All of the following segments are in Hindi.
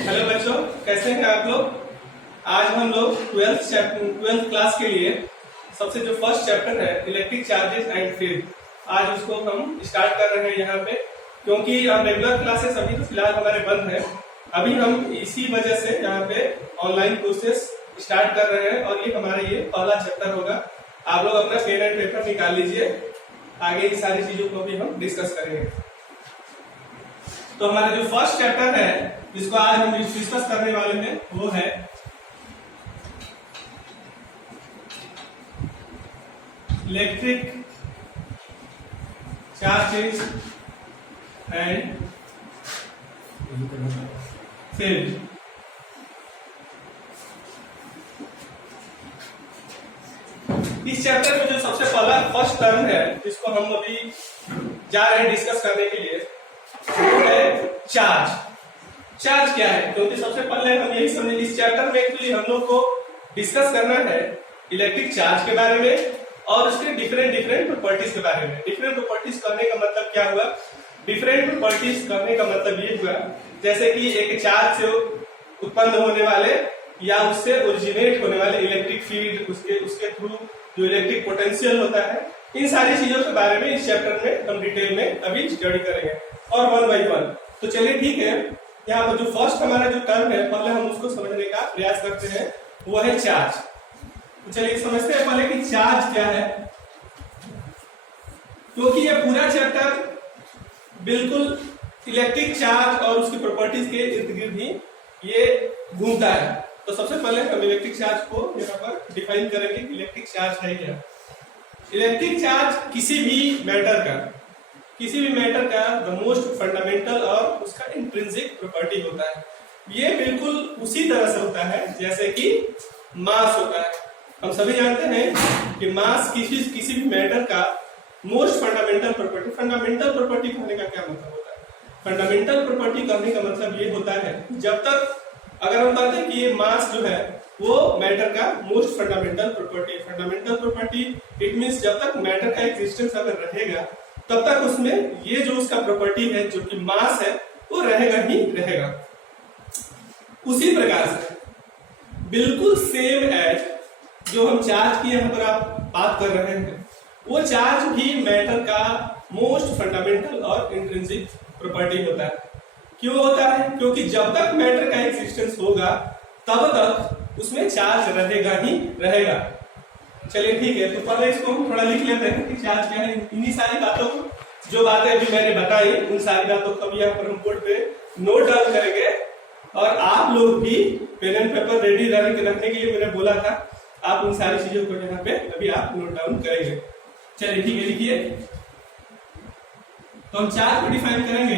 हेलो बच्चों, कैसे हैं आप लोग। आज हम लोग ट्वेल्थ क्लास के लिए सबसे जो फर्स्ट चैप्टर है इलेक्ट्रिक चार्जेस एंड फील्ड, आज उसको हम स्टार्ट कर रहे हैं यहाँ पे। क्योंकि अब रेगुलर क्लासेस अभी तो फिलहाल हमारे बंद है, अभी हम इसी वजह से यहाँ पे ऑनलाइन कोर्सेस स्टार्ट कर रहे हैं और ये हमारा ये पहला चैप्टर होगा। आप लोग अपना पेन एंड पेपर निकाल लीजिए, आगे की सारी चीजों को भी हम डिस्कस करेंगे। तो हमारा जो फर्स्ट चैप्टर है जिसको आज हम डिस्कस करने वाले हैं वो है इलेक्ट्रिक चार्जेस एंड फील्ड। इस चैप्टर में जो सबसे पहला फर्स्ट टर्म है जिसको हम अभी जा रहे हैं डिस्कस करने के लिए वो है चार्ज। चार्ज क्या है? क्योंकि सबसे पहले हम यही समझे इस चैप्टर में एक्चुअली हम लोग को डिस्कस करना है इलेक्ट्रिक चार्ज के बारे में और उसके डिफरेंट प्रॉपर्टीज के बारे में। डिफरेंट प्रॉपर्टीज करने का मतलब क्या हुआ? डिफरेंट प्रॉपर्टीज करने का मतलब ये हुआ जैसे कि एक चार्ज से उत्पन्न होने वाले या उससे ओरिजिनेट होने वाले इलेक्ट्रिक फील्ड, उसके थ्रू जो इलेक्ट्रिक पोटेंशियल होता है, इन सारी चीजों के बारे में इस चैप्टर में हम डिटेल में अभी स्टडी करेंगे और वन बाई वन। तो चलिए ठीक है, यहाँ पर जो फर्स्ट हमारा जो टर्म है पहले हम उसको समझने का प्रयास करते हैं, वो है चार्ज। तो चलिए समझते हैं पहले कि चार्ज क्या है। क्योंकि ये पूरा चैप्टर बिल्कुल इलेक्ट्रिक चार्ज और उसकी प्रॉपर्टीज के इर्द गिर्द ही ये घूमता है। तो सबसे पहले हम इलेक्ट्रिक चार्ज को यहाँ पर डिफाइन करेंगे कि इलेक्ट्रिक चार्ज है क्या। इलेक्ट्रिक चार्ज किसी भी मैटर का द मोस्ट फंडामेंटल और उसका इंट्रिंसिक प्रॉपर्टी होता है। ये बिल्कुल उसी तरह से होता है जैसे कि मास होता है। हम सभी जानते हैं कि मास किसी भी मैटर का most fundamental property. Fundamental property कहने का क्या मतलब होता है? फंडामेंटल प्रॉपर्टी कहने का मतलब ये होता है जब तक अगर हम कहते हैं कि ये मास जो है वो मैटर का most fundamental property. Fundamental property it means जब तक मैटर का एग्जिस्टेंस अगर रहेगा तब तक उसमें ये जो उसका प्रॉपर्टी है जो कि मास है वो रहेगा ही रहेगा। उसी प्रकार से बिल्कुल सेम एज जो हम चार्ज की यहाँ पर आप बात कर रहे हैं, वो चार्ज भी मैटर का मोस्ट फंडामेंटल और इंट्रिंसिक प्रॉपर्टी होता है। क्यों होता है? क्योंकि जब तक मैटर का एग्जिस्टेंस होगा तब तक उसमें चार्ज रहेगा ही रहेगा। चलिए ठीक है, तो पहले इसको हम थोड़ा लिख लेते हैं कि चार्ज क्या है। इन्हीं सारी बातों को जो बातें अभी मैंने बताई उन सारी बातों को अभी यहाँ पर हम बोर्ड पे नोट डाउन करेंगे और आप लोग भी पेन एंड पेपर रेडी रखने के लिए मैंने बोला था, आप उन सारी चीजों को यहाँ पे अभी आप नोट डाउन करेंगे। चलिए ठीक है, लिखिए। तो हम चार्ज को डिफाइन करेंगे,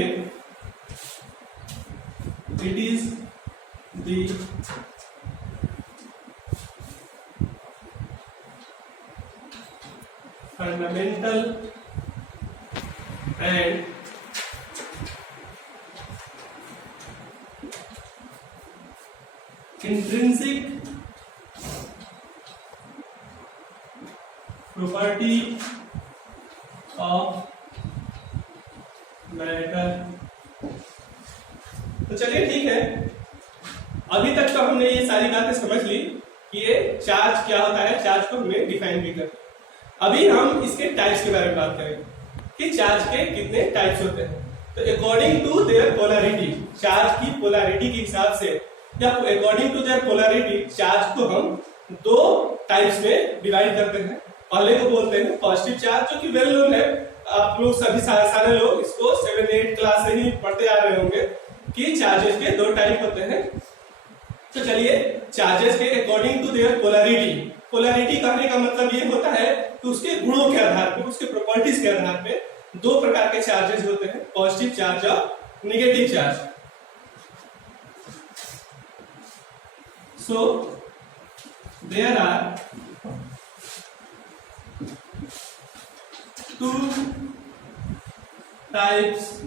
it is the fundamental and intrinsic property of matter। तो चलिए ठीक है, अभी तक तो हमने ये सारी बातें समझ ली कि ये चार्ज क्या होता है, चार्ज को हमने डिफाइन भी कर। अभी हम इसके टाइप्स के बारे में बात करेंगे कि चार्ज के कितने टाइप्स होते हैं। तो according to their polarity, charge की पोलैरिटी के हिसाब से या according to their polarity charge को हम दो टाइप्स में डिवाइड करते हैं। पहले को बोलते हैं पॉजिटिव चार्ज, जो कि वेल नोन है, आप लोग सभी सारे लोग इसको 7-8 क्लास से ही पढ़ते आ रहे होंगे कि चार्जेस के दो टाइप होते हैं। तो चलिए, चार्जेस के according to their polarity, polarity कहने का मतलब ये होता है कि उसके गुणों के आधार पर, उसके प्रॉपर्टीज के आधार पे दो प्रकार के चार्जेस होते हैं, पॉजिटिव चार्ज और negative charge. So there are two types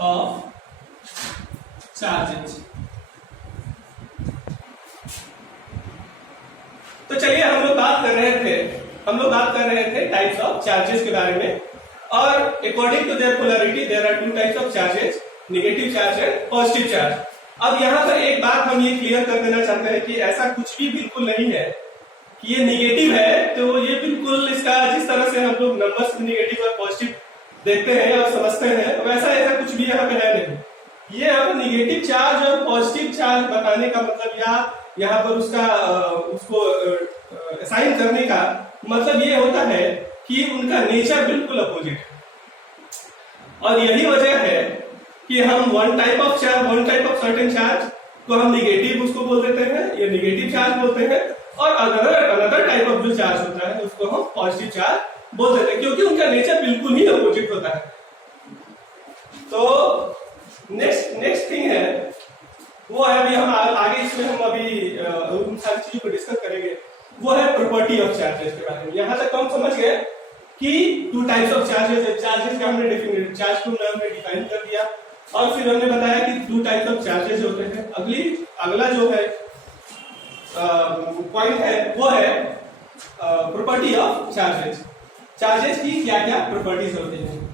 of charges. तो चलिए, हम लोग बात कर रहे थे टाइप्स ऑफ चार्जेस के बारे में और according to their polarity there are two types of charges, negative charge and positive charge. अब यहाँ पर एक बात हम ये क्लियर कर देना चाहते हैं कि ऐसा कुछ भी बिल्कुल नहीं है कि ये निगेटिव है, तो ये बिल्कुल इसका जिस तरह से हम लोग नंबर्स निगेटिव और पॉजिटिव देखते हैं और समझते हैं वैसा ऐसा कुछ भी यहाँ पे है नहीं। ये यहाँ पर निगेटिव चार्ज और पॉजिटिव चार्ज बताने का मतलब या यहाँ पर उसको असाइन करने का मतलब ये होता है कि उनका नेचर बिल्कुल अपोजिट है। और यही वजह है कि हम one type of certain charge को हम निगेटिव उसको बोल देते हैं या निगेटिव चार्ज बोलते हैं, और अनदर टाइप ऑफ जो चार्ज होता है उसको हम पॉजिटिव चार्ज बोल देते हैं, क्योंकि उनका नेचर बिल्कुल ही अपोजिट होता है। तो नेक्स्ट थिंग है वो है, अभी हम आगे इसमें हम अभी उन सारी चीजों को डिस्कस करेंगे, वो है प्रॉपर्टी ऑफ चार्जेस के बारे में। यहां तक हम समझ गए कि टू टाइप्स ऑफ चार्जेस है, चार्जेस का हमने चार्ज को हमने डिफाइन कर दिया, और फिर हमने बताया कि टू टाइप्स ऑफ चार्जेस होते हैं। अगला जो है पॉइंट है वो है प्रॉपर्टी ऑफ चार्जेस। चार्जेस की क्या क्या प्रॉपर्टीज होती हैं।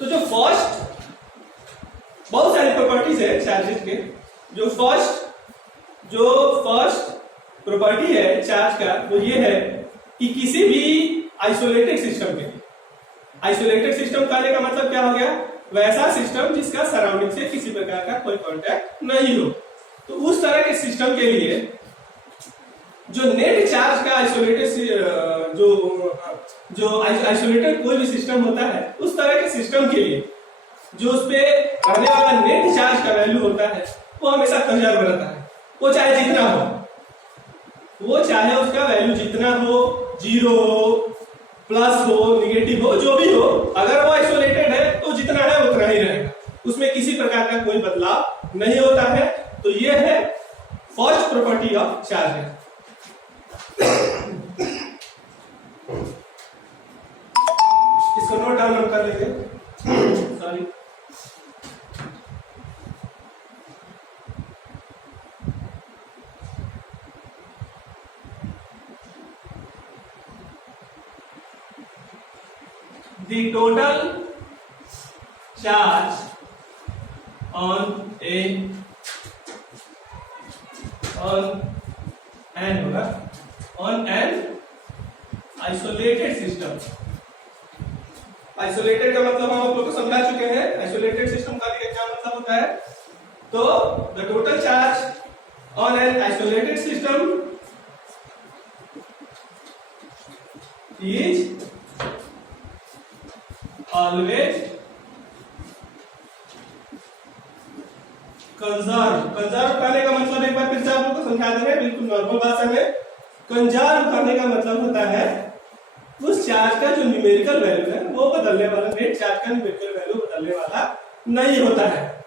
तो जो फर्स्ट बहुत सारी प्रॉपर्टीज है चार्जेस के। जो फर्स्ट प्रॉपर्टी है चार्ज का वो ये है कि किसी भी आइसोलेटेड सिस्टम के, आइसोलेटेड सिस्टम कहने का मतलब क्या हो गया, वैसा सिस्टम जिसका सराउंडिंग से किसी प्रकार का कोई कांटेक्ट नहीं हो। तो उस तरह के सिस्टम के लिए जो नेट चार्ज का आइसोलेटेड जो आइसोलेटेड कोई भी सिस्टम होता है, उस तरह के सिस्टम के लिए जो उस पे रहने वाला नेट चार्ज का वैल्यू होता है वो हमेशा कंजर्व रहता है। वो चाहे जितना हो, वो चाहे उसका वैल्यू जितना हो, जीरो हो, प्लस हो, निगेटिव हो, जो भी हो, अगर वो आइसोलेटेड है तो जितना है उतना ही रहेगा, उसमें किसी प्रकार का कोई बदलाव नहीं होता है। तो ये है फर्स्ट प्रॉपर्टी ऑफ चार्ज। इसको नोट डाउन कर लेंगे। Sorry, the total charge on an isolated system। Isolated का मतलब हम आप लोग को समझा चुके हैं। आइसोलेटेड सिस्टम का क्या मतलब होता है, तो the total charge on an isolated system is always conserve. Conserve करने का मतलब एक बार फिर से आप लोग को समझा देंगे बिल्कुल नॉर्मल भाषा में। कंजर्व करने का मतलब होता है उस चार्ज का जो न्यूमेरिकल वैल्यू है वो बदलने वाला, नेट चार्ज का न्यूमेरिकल वैल्यू बदलने वाला नहीं होता है,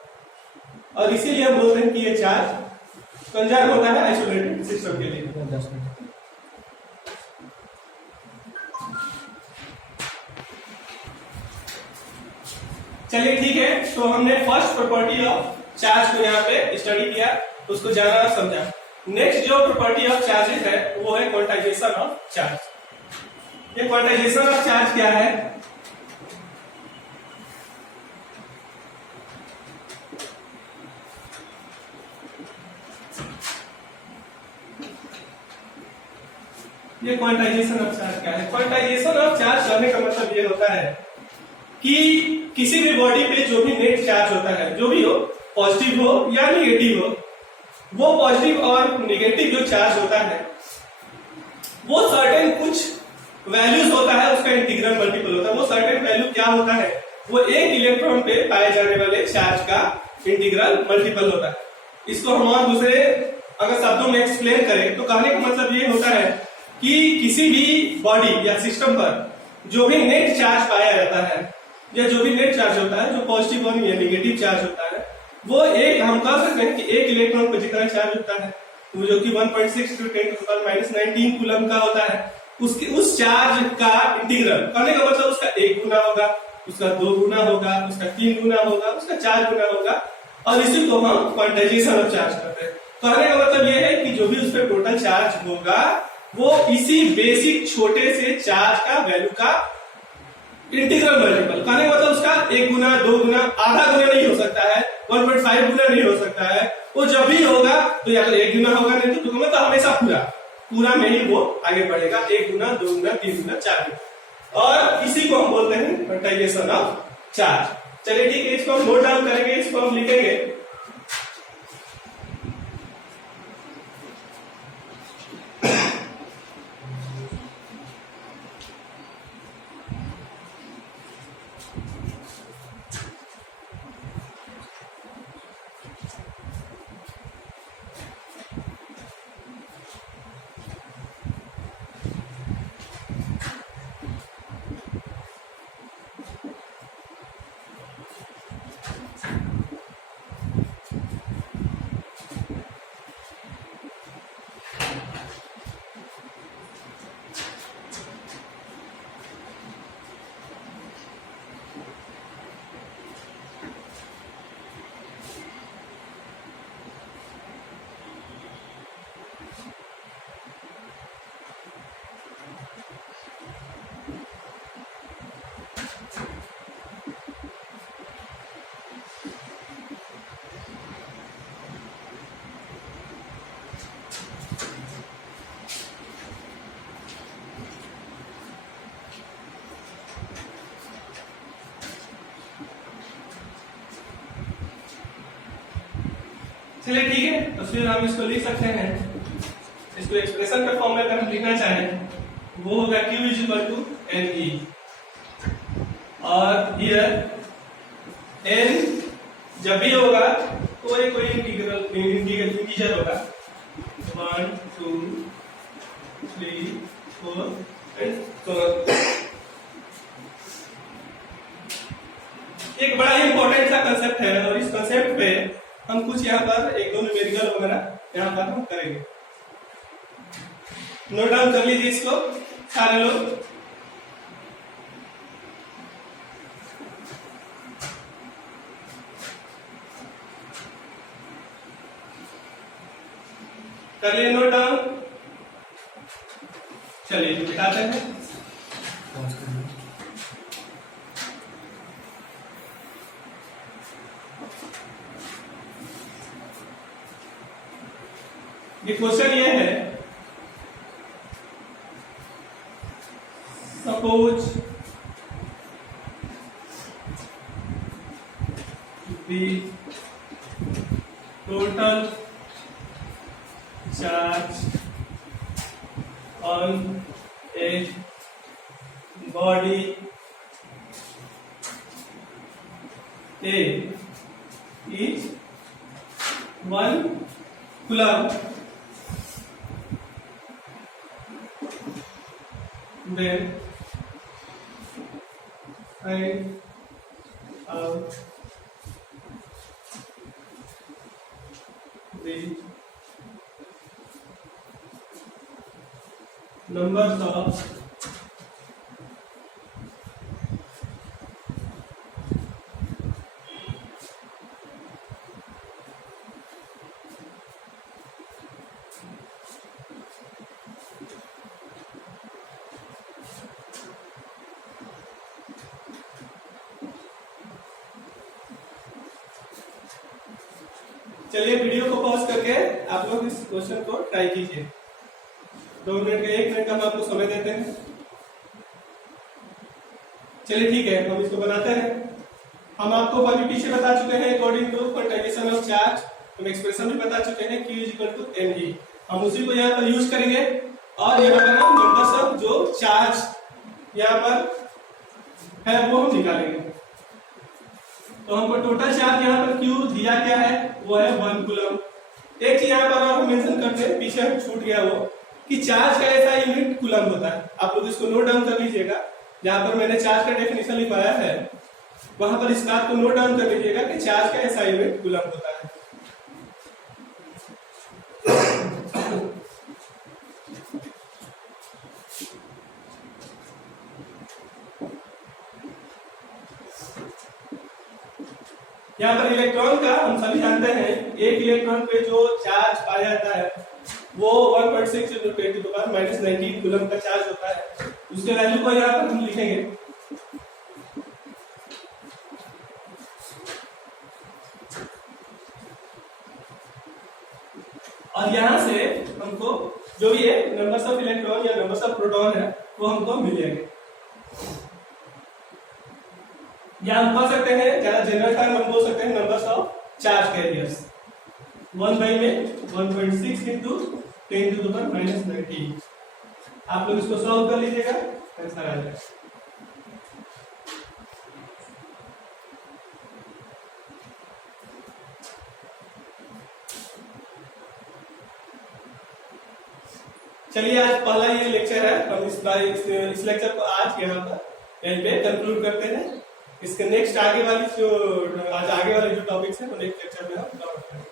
और इसीलिए हम बोलते हैं कि ये चार्ज कंजर्व होता है आइसोलेटेड सिस्टम के लिए। चलिए ठीक है, तो हमने फर्स्ट प्रॉपर्टी ऑफ चार्ज को यहाँ पे स्टडी किया, उसको जाना और समझा। नेक्स्ट जो प्रॉपर्टी ऑफ चार्जेस है वो है क्वांटाइजेशन ऑफ चार्ज। ये क्वांटाइजेशन ऑफ चार्ज क्या है, ये क्वांटाइजेशन ऑफ चार्ज क्या है। क्वांटाइजेशन ऑफ चार्ज करने का मतलब ये होता है कि किसी भी बॉडी पे जो भी नेट चार्ज होता है, जो भी हो, पॉजिटिव हो या निगेटिव हो, वो पॉजिटिव और निगेटिव जो चार्ज होता है वो सर्टेन कुछ वैल्यूज होता है, उसका इंटीग्रल मल्टीपल होता है। वो सर्टेन वैल्यू क्या होता है, वो एक इलेक्ट्रॉन पे पाए जाने वाले चार्ज का इंटीग्रल मल्टीपल होता है। इसको हम और दूसरे अगर शब्दों में एक्सप्लेन करें तो कहने का मतलब ये होता है कि किसी भी बॉडी या सिस्टम पर जो भी नेट चार्ज पाया जाता है या जो भी नेट चार्ज होता है, जो पॉजिटिव और निगेटिव चार्ज होता है, वो एक हम कह सकते हैं कि एक इलेक्ट्रॉन पर जितना चार्ज होता है जो कि 1.6 × 10⁻⁹ कूलम का होता है, उसकी उस चार्ज का इंटीग्रल करने का मतलब उसका एक गुना होगा। उसका 2 गुना होगा, उसका 3 गुना होगा, उसका 4 गुना होगा, और इसी को हम क्वांटाइजेशन ऑफ चार्ज करते हैं। कहने का मतलब यह है कि जो भी उस पर टोटल चार्ज होगा वो इसी बेसिक छोटे से चार्ज का वैल्यू का इंटीग्रल मल्टीपल। कहने का मतलब उसका 1 गुना, 2 गुना, आधा गुना नहीं हो सकता है, 1.5 गुना नहीं हो सकता है, वो जब भी होगा तो या तो 1 गुना होगा, नहीं तो 2 गुना, तो हमेशा पूरा में ही वो आगे बढ़ेगा, 1 गुना, 2 गुना, 3 गुना, 4 गुना, और इसी को हम बोलते हैं क्वांटाइजेशन ऑफ चार्ज। चलिए ठीक है, इसको हम नोट डाउन करेंगे, इसको हम लिखेंगे। चलिए ठीक है, तो फिर हम इसको लिख सकते हैं, इसको एक्सप्रेशन के फॉर्म में अगर हम लिखना चाहें वो होगा Q is equal to NE, और हियर N जब भी होगा कोई इंटीजर होगा, 1 2 3 4 एंड so एक बड़ा ही इंपॉर्टेंट सा कंसेप्ट है, और इस कंसेप्ट पे हम कुछ यहाँ पर 1-2 न्यूमेरिकल वगैरह यहाँ पर हम करेंगे। नोट डाउन कर लीजिए इसको सारे लोग। कर लिए नोट डाउन? चलिए दिखाते हैं। ये क्वेश्चन ये है, suppose the total charge on a body A is 1 coulomb, then find out the numbers of चलिए वीडियो को पॉज करके आप लोग इस क्वेश्चन को ट्राई कीजिए। 2 मिनट का 1 मिनट का हम आपको समय देते हैं। चलिए ठीक है, हम इसको बनाते हैं। हम आपको अभी पीछे बता चुके हैं according to quantisation of charge, हम एक्सप्रेशन भी बता चुके हैं Q is equal to mg। हम उसी को यहाँ पर यूज करेंगे और यहाँ पर हम नंबर्स ऑफ जो चार्ज यहाँ पर है वो हम निकालेंगे। तो हमको टोटल चार्ज यहाँ पर Q दिया क्या है, वो है 1 कूलम। एक चीज यहाँ पर हम मेंशन करते हैं, पीछे छूट गया वो, कि चार्ज का ऐसा यूनिट कूलम होता है। आप लोग इसको नोट डाउन कर लीजिएगा। जहां पर मैंने चार्ज का डेफिनेशन लिखवाया है वहां पर इस बात को नोट डाउन कर लीजिएगा कि चार्ज का ऐसा यूनिट कूलम होता है। यहाँ पर इलेक्ट्रॉन का हम सभी जानते हैं एक इलेक्ट्रॉन पे जो चार्ज पाया जाता है वो 1.6 × 10⁻⁻19 कूलम का चार्ज होता है। उसके वैल्यू को यहाँ पर हम लिखेंगे। और यहाँ से हमको जो भी है नंबर्स ऑफ इलेक्ट्रॉन या नंबर्स ऑफ प्रोटॉन है वो हमको मिल जाएंगे। या हम कह सकते हैं ज्यादा जनरल टर्म हम बोल सकते हैं numbers of charge carriers 1 by में 1.6 × 10⁻⁻19। आप लोग इसको सॉल्व कर लीजिएगा, आंसर आ जाएगा। चलिए आज पहला ये लेक्चर है, हम इस लेक्चर को आज यहाँ पर यहीं पे कंक्लूड करते हैं। इसके नेक्स्ट आगे वाले जो टॉपिक्स है वो नेक्स्ट लेक्चर में हम कवर करेंगे।